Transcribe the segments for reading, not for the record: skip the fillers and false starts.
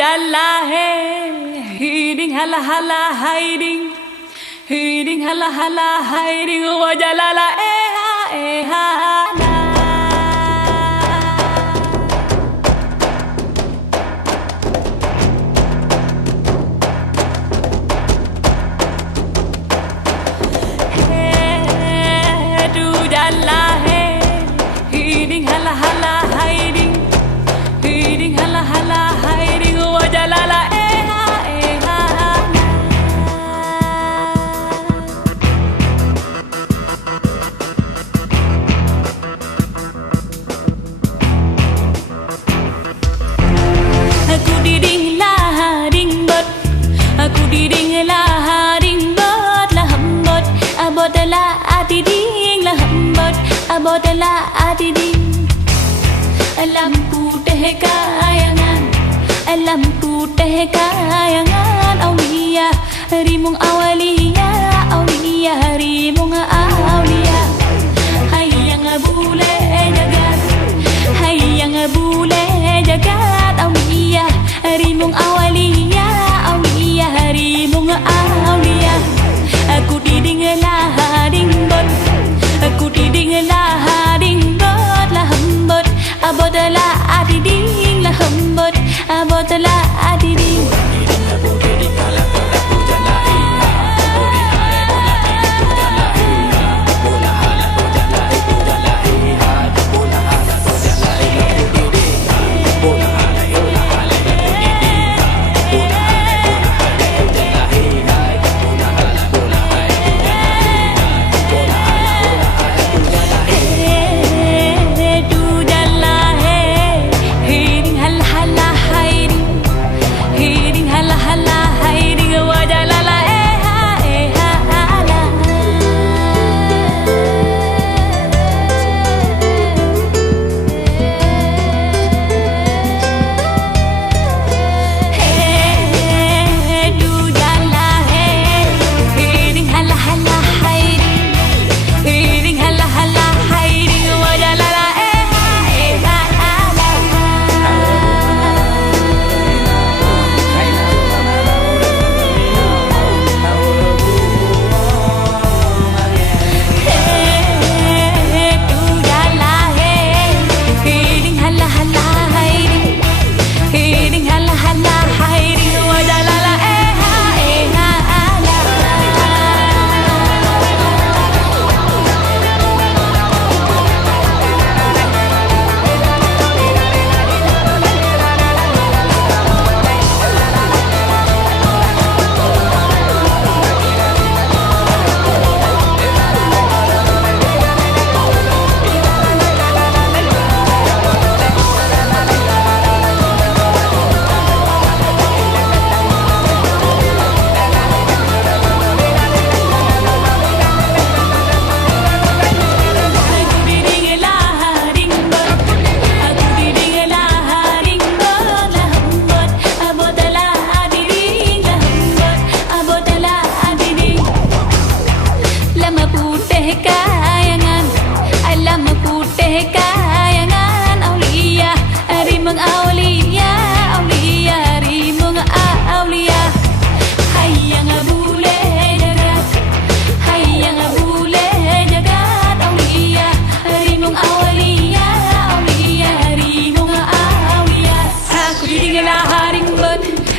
jalla hey hiding hala hala hiding hiding hala hala hiding wa jalala ha la hey du jalla hey hiding hala hala hiding hiding hala hala hiding wa jalala aku diding lah ding bot aku diding lah ding bot lah hambot abot lah ati ding lah hambot abot lah ati ding lampu teh kayangan lampu teh kayangan aulia rimung awalia aulia rimung aulia hayang bule jagat hayang bule jagat aulia rimung awalia aulia rimung aulia aku diding lah ding bot aku diding lah ding bot lah hambot abot lah adi ding lah hambot abot lah adi ding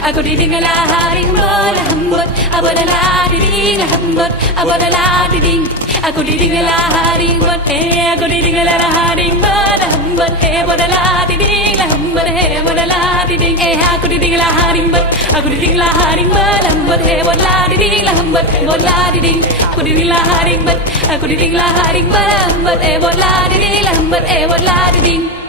aku diding lah haring bol hambot abot lah diding hambot abot lah diding aku diding lah haring bot aku diding lah haring bol hambot abot lah diding hambot abot lah diding aku diding lah haring bot aku diding lah haring bol hambot abot lah diding hambot abot lah diding aku diding lah haring bot aku diding lah haring bol hambot abot lah diding hambot abot lah diding